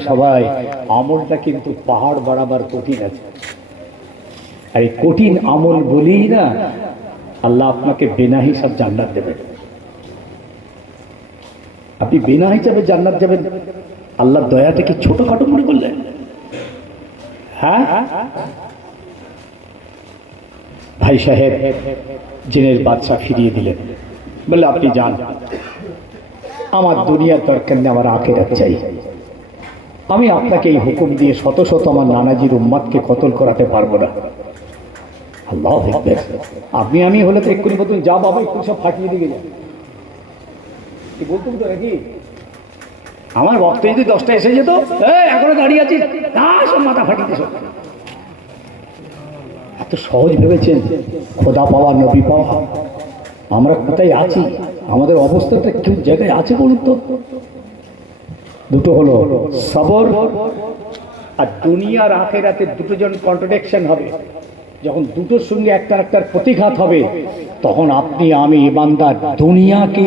সবাই আমলটা কিন্তু পাহাড় বাড়াবার কঠিন আছে। আর এই কঠিন আমল বলেই না আল্লাহ আপনাকে বেনা হিসাব জান্নাত দেবেন। আপনি বিনা হিসাবে জান্নাত যাবেন, আল্লাহর দয়াটা কি ছোটখাটো মনে করলেন? হ্যাঁ? ভাই সাহেব, জিনের বাদশা ফিরিয়ে দিলেন। বললে, আপনি যান। আমার দুনিয়ার দরকার নেই, আমার আখেরাত চাই। আমি আপনাকে এই হুকুম দিয়ে শত শত আমার নানাজির উম্মাদকে কতল করাতে পারব না। আল্লাহ আপনি আমি হলে তো এক্ষুনি মতন যা বাবা একটু সব ফাটিয়ে দিয়ে যান কি বলতুম তো নাকি আমার বক্ত যদি দশটা এসে যেত এখনও দাঁড়িয়ে আছিস না সব মাথা ফাটিয়ে দিস এত সহজ ভেবেছেন, খোদা পাওয়া, নবী পাওয়া। আমরা কোথায় আছি? আমাদের অবস্থাটা কেউ জায়গায় আছে বলুন তো। দুটো হলো সবর আর দুনিয়ার আখেরাতে দুটো জন কন্ট্রাডিকশন হবে। যখন দুটোর সঙ্গে একটা একটার প্রতিঘাত হবে, তখন আপনি, আমি, ইমানদার, দুনিয়াকে